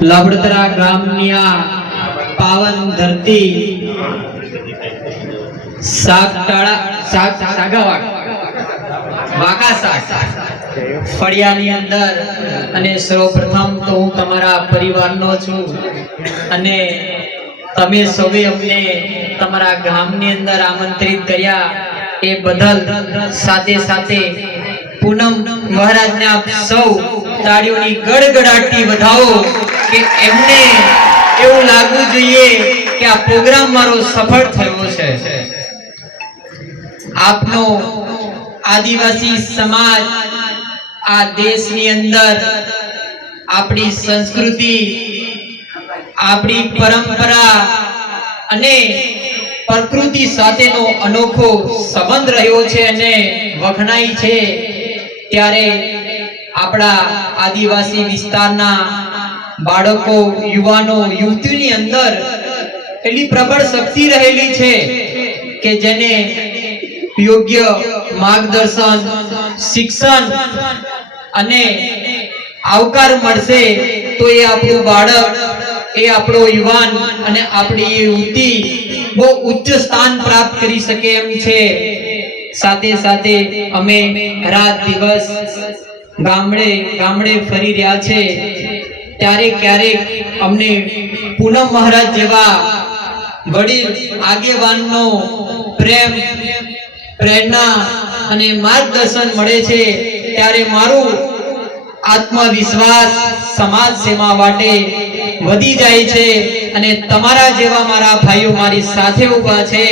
લાબડતરા ગ્રામની આ પાવન ધરતી, સાગટાળા, સાગ, સાગાવાડ વાકા સાગ ફળિયાની અંદર. અને સૌપ્રથમ તો હું તમારા પરિવારનો છું. અને તમે સૌએ અમને તમારા ગામની અંદર આમંત્રિત કર્યા. એ બદલ સાથે સાથે પૂનમ મહારાજને આપ સૌ તાળીઓની ગડગડાટી વધાવો. કે એમને એવું લાગવું જોઈએ કે આ પ્રોગ્રામ મારો સફળ થયો છે. આપનો આદિવાસી સમાજ આ દેશની અંદર આપણી સંસ્કૃતિ, આપણી પરંપરા અને પ્રકૃતિ સાથેનો અનોખો સંબંધ રહ્યો છે અને વખણાય છે. ત્યારે આપણા આદિવાસી વિસ્તારના બાળકો, યુવાનો, યુવતીની અંદર એટલી પ્રબળ શક્તિ રહેલી છે કે જેને યોગ્ય માર્ગદર્શન, શિક્ષણ અને આવકાર મળશે તો એ આપણું બાળક, એ આપણો યુવાન અને આપણી યુવતી બહુ ઉચ્ચ સ્થાન પ્રાપ્ત કરી શકે એમ છે. સાથે સાથે અમે રાત દિવસ ગામડે ગામડે ફરી રહ્યા છે. ત્યારે ક્યારેક અમને પૂનમ મહારાજ જેવા વડીલ, આગેવાનનો પ્રેમ, પ્રેરણા અને માર્ગદર્શન મળે છે, ત્યારે મારું આત્મવિશ્વાસ સમાજ સેવા માટે વધી જાય છે અને તમારા જેવા મારા ભાઈઓ મારી સાથે ઊભા છે,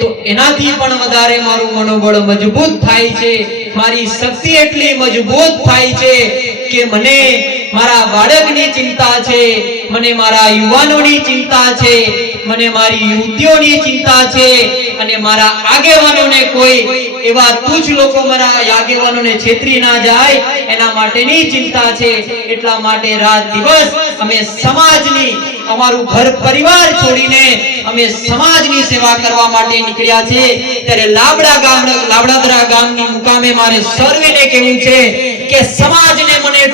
તો એનાથી પણ વધારે મારું મનોબળ મજબૂત થાય છે, મારી શક્તિ એટલી મજબૂત થાય છે કે મને મારા બાળકની ચિંતા છે, મને મારા યુવાનોની ચિંતા છે, મને મારી યુવતીઓની ચિંતા છે, અને મારા આગેવાનોને કોઈ એવા તુજ લોકો મારા આગેવાનોને છેતરી ના જાય, એના માટેની ચિંતા છે. એટલા માટે રાત દિવસ અમે સમાજની, અમારું ઘર પરિવાર છોડીને અમે સમાજની સેવા કરવા માટે નીકળ્યા છે ત્યારે લાબડા ગામ લાબડાદરા ગામની મુકામે મારે સર્વેને કહેવું છે કે સમાજને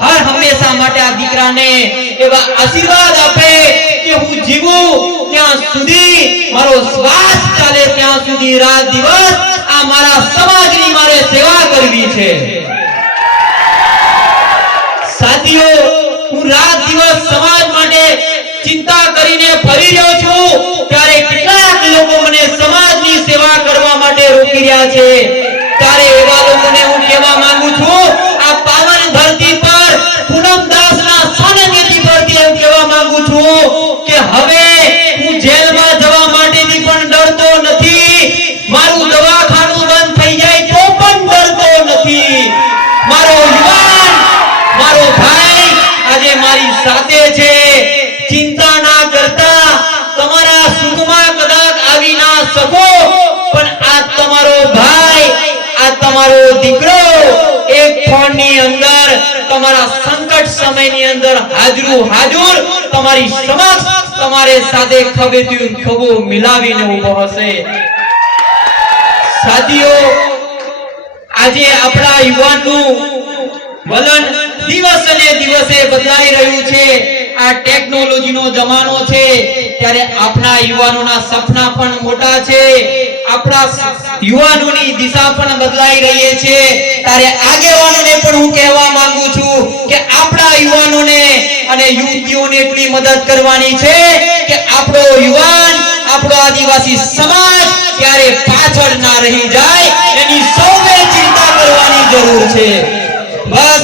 હર હંમેશા માટે આ દીકરાને એવા આશીર્વાદ આપે કે હું જીવું ત્યાં સુધી મારો શ્વાસ ચાલે ત્યાં સુધી રાત દિવસ આ મારા સમાજની મારે સેવા કરવી છે. સાથીઓ, હું રાત દિવસ સમાજ માટે ચિંતા કરીને ફરી રહ્યો છું. ત્યારે કેટલાક લોકો મને સમાજની સેવા કરવા માટે રોકી રહ્યા છે. સમયની અંદર હાજરું હાજર તમારી સમક્ષ તમારે સાથે ખભેથી ખભો મિલાવીને ઊભો હશે. સાથીઓ, આજે આપણા યુવાનનું વલણ દિવસ અને દિવસે બદલાઈ રહ્યું છે. આ ટેકનોલોજીનો જમાનો છે. ત્યારે આપણા યુવાનોના સપના પણ મોટા છે. આપણા યુવાનોની દિશા પણ બદલાઈ રહી છે. ત્યારે આગેવાનોને પણ હું કહેવા માંગુ છું કે આપણા યુવાનોને અને યુવતીઓને એટલી મદદ કરવાની છે કે આપણો યુવાન, આપણો આદિવાસી સમાજ ક્યારે પાછળ ના રહી જાય એની સૌએ ચિંતા કરવાની જરૂર છે. બસ,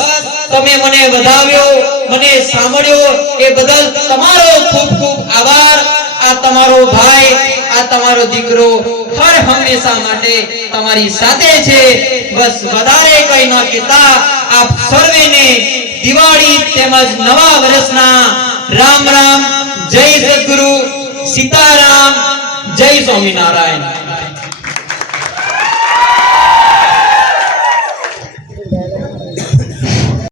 તમે મને વધાવ્યો, મને સાંભળ્યો, એ બદલ તમારો ખૂબ ખૂબ આભાર. આ તમારો ભાઈ, આ તમારો દીકરો હર હંમેશા માટે તમારી સાથે છે. બસ વધારે કઈ ન કહેતા, આપ સર્વેને દિવાળી તેમજ નવા વર્ષના રામ રામ, જય સદગુરુ, સીતારામ, જય સ્વામિનારાયણ.